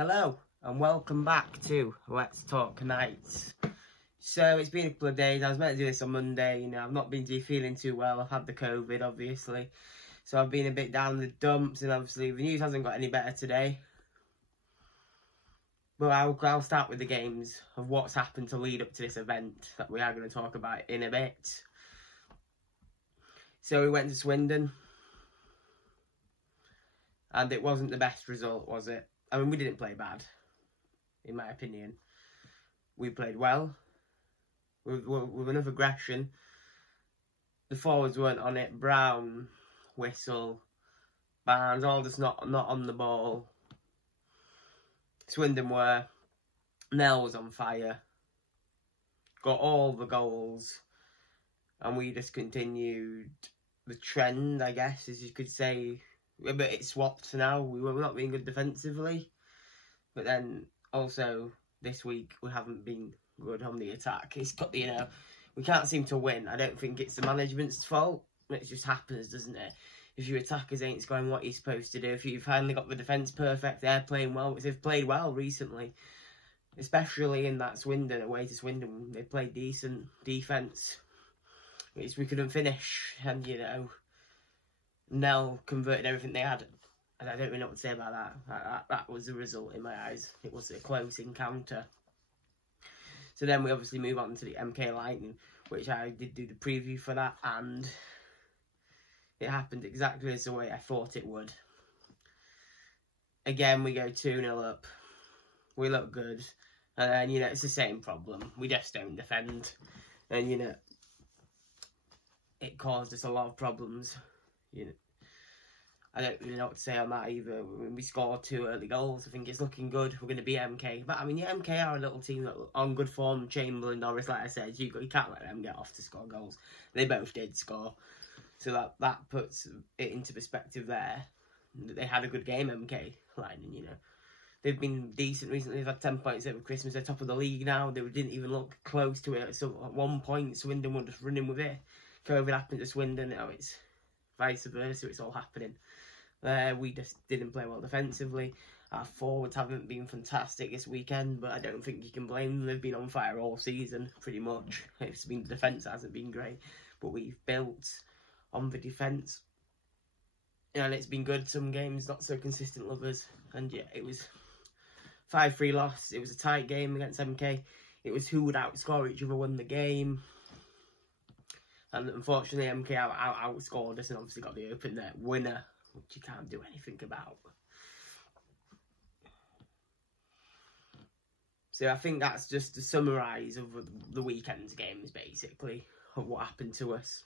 Hello and welcome back to Let's Talk Knights. So it's been a couple of days. I was meant to do this on Monday. I've not been feeling too well. I've had the COVID, obviously. So I've been a bit down in the dumps, and obviously the news hasn't got any better today. But I'll start with the games of what's happened to lead up to this event that we are going to talk about in a bit. So we went to Swindon, and it wasn't the best result, was it? I mean, we didn't play bad, in my opinion. We played well, with enough aggression. The forwards weren't on it. Brown, Whistle, Barnes, all just not on the ball. Swindon were. Nell was on fire. Got all the goals. And we just continued the trend, I guess, as you could say. But it swapped now. We were not being good defensively. But then also this week we haven't been good on the attack. It's got, we can't seem to win. I don't think it's the management's fault. It just happens, doesn't it? If your attackers ain't scoring what you're supposed to do, if you've finally got the defence perfect, they're playing well. They've played well recently. Especially in that Swindon, away to Swindon. They played decent defence. We couldn't finish. And, Nell converted everything they had, and I don't really know what to say about that. That was the result in my eyes. It was a close encounter. So then we obviously move on to the MK Lightning, which I did do the preview for that, and it happened exactly as the way I thought it would. Again, we go 2-0 up. We look good, and then, it's the same problem. We just don't defend, and, it caused us a lot of problems. I don't really know what to say on that either. When we scored 2 early goals, I think it's looking good. We're going to beat MK. But, I mean, MK are a little team that on good form. Chamberlain, Norris, like I said, you can't let them get off to score goals. They both did score. So that puts it into perspective there. They had a good game, MK Lightning, They've been decent recently. They've had 10 points over Christmas. They're top of the league now. They didn't even look close to it. So at 1 point, Swindon were just running with it. COVID happened to Swindon. It's vice versa, it's all happening. We just didn't play well defensively. Our forwards haven't been fantastic this weekend, but I don't think you can blame them. They've been on fire all season, pretty much. It's been the defence that hasn't been great, but we've built on the defence. And it's been good some games, not so consistent others. And yeah, it was 5-3 loss. It was a tight game against MK. It was who would outscore each other won the game. And unfortunately, MK outscored us and obviously got the open net winner, which you can't do anything about. So I think that's just to summarise of the weekend's games, basically, of what happened to us.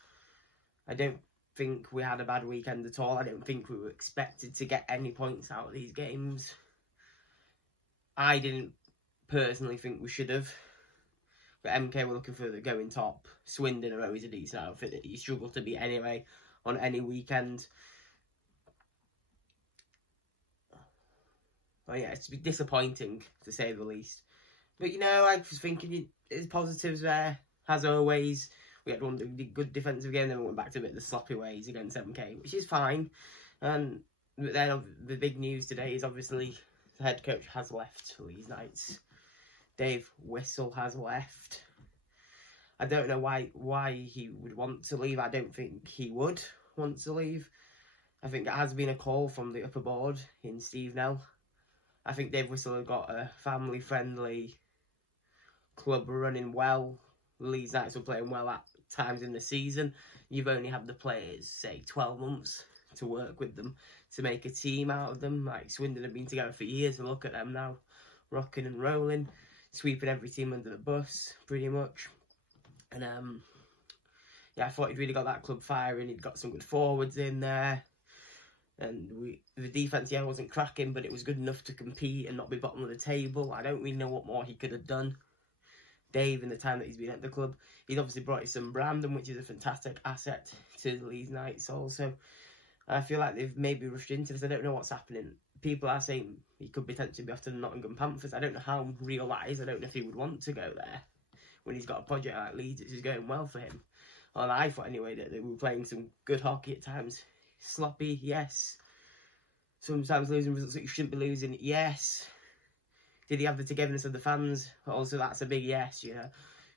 I don't think we had a bad weekend at all. I don't think we were expected to get any points out of these games. I didn't personally think we should have. But MK were looking for the going top. Swindon are always a decent outfit that you struggle to beat anyway on any weekend. But yeah, it's disappointing to say the least. But I was thinking there's positives there, as always. We had one good defensive game, then we went back to a bit of the sloppy ways against MK, which is fine. And then the big news today is obviously the head coach has left Leeds Knights. Dave Whistle has left. I don't know why he would want to leave. I don't think he would want to leave. I think it has been a call from the upper board in Steve Nell. I think Dave Whistle has got a family-friendly club running well. Leeds Knights were playing well at times in the season. You've only had the players, say, 12 months to work with them to make a team out of them. Like Swindon have been together for years, and look at them now, rocking and rolling. Sweeping every team under the bus, pretty much. And, yeah, I thought he'd really got that club firing. He'd got some good forwards in there. And the defence, yeah, wasn't cracking, but it was good enough to compete and not be bottom of the table. I don't really know what more he could have done. Dave, in the time that he's been at the club, he's obviously brought his son Brandon, which is a fantastic asset to the Leeds Knights also. I feel like they've maybe rushed into this. I don't know what's happening. People are saying he could potentially be off to the Nottingham Panthers. I don't know how real that is. I don't know if he would want to go there when he's got a project like Leeds, which is going well for him. Well, I thought anyway that they were playing some good hockey at times. Sloppy, yes. Sometimes losing results that you shouldn't be losing, yes. Did he have the togetherness of the fans? Also, that's a big yes,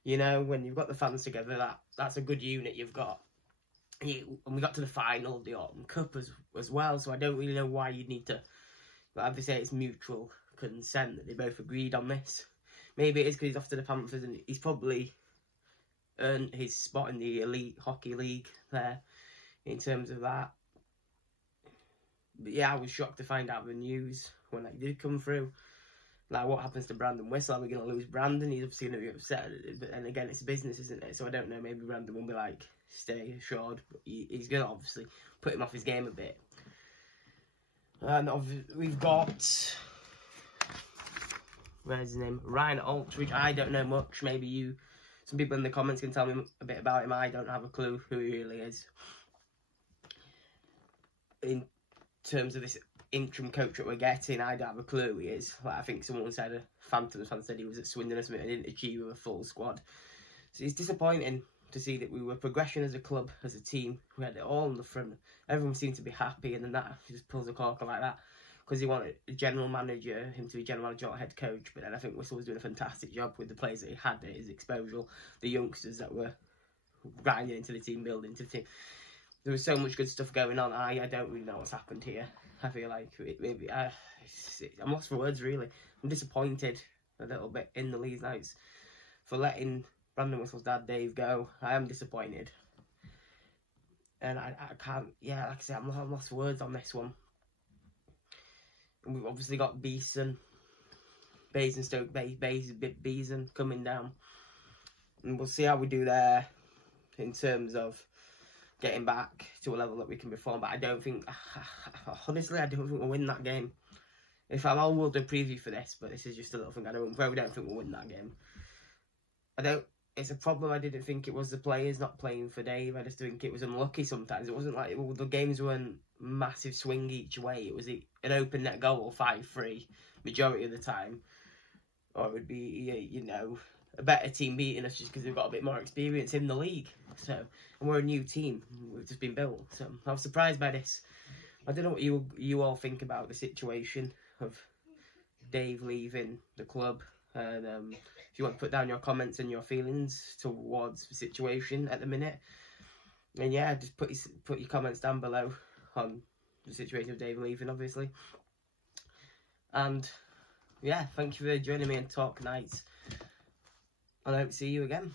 You know, when you've got the fans together, that's a good unit you've got. And we got to the final of the Autumn Cup as well, so I don't really know why you'd need to... But I have to say it's mutual consent that they both agreed on this. Maybe it is because he's off to the Panthers and he's probably earned his spot in the Elite Hockey League there in terms of that. But yeah, I was shocked to find out the news when it did come through. Like, what happens to Brandon Whistle? Are we going to lose Brandon? He's obviously going to be upset. And again, it's business, isn't it? So I don't know. Maybe Brandon will be like, stay assured. But he's going to obviously put him off his game a bit. And we've got... Where's his name? Ryan Altridge. I don't know much. Maybe some people in the comments can tell me a bit about him. I don't have a clue who he really is. In terms of this interim coach that we're getting, I don't have a clue who he is. Like, I think someone said, a Phantoms fan said he was at Swindon or something and didn't achieve a full squad. So it's disappointing to see that we were progression as a club, as a team. We had it all on the front. Everyone seemed to be happy, and then that just pulls a corker like that. Because he wanted a general manager, him to be general manager or head coach. But then I think Whistle was doing a fantastic job with the players that he had at his disposal. The youngsters that were grinding into the team, building into the team. There was so much good stuff going on. I don't really know what's happened here. I feel like maybe I'm lost for words, really. I'm disappointed a little bit in the Leeds Knights for letting Brandon Whistle's dad, Dave, go. I am disappointed. And I can't, yeah, like I said, I'm lost for words on this one. And we've obviously got Beeson coming down. And we'll see how we do there in terms of getting back to a level that we can perform. But I don't think, honestly, I don't think we'll win that game. If we'll do a preview for this, but this is just a little thing. I don't think we'll win that game. It's a problem. I didn't think it was the players not playing for Dave. I just think it was unlucky sometimes. It wasn't like the games weren't massive swing each way. It was an open net goal, 5-3, majority of the time. Or it would be, you know, a better team beating us just because we've got a bit more experience in the league. So, and we're a new team. We've just been built. So I was surprised by this. I don't know what you all think about the situation of Dave leaving the club. And if you want to put down your comments and your feelings towards the situation at the minute, and yeah, just put your comments down below on the situation of Dave leaving, obviously. And yeah, thank you for joining me on Talk Knights, and I hope to see you again.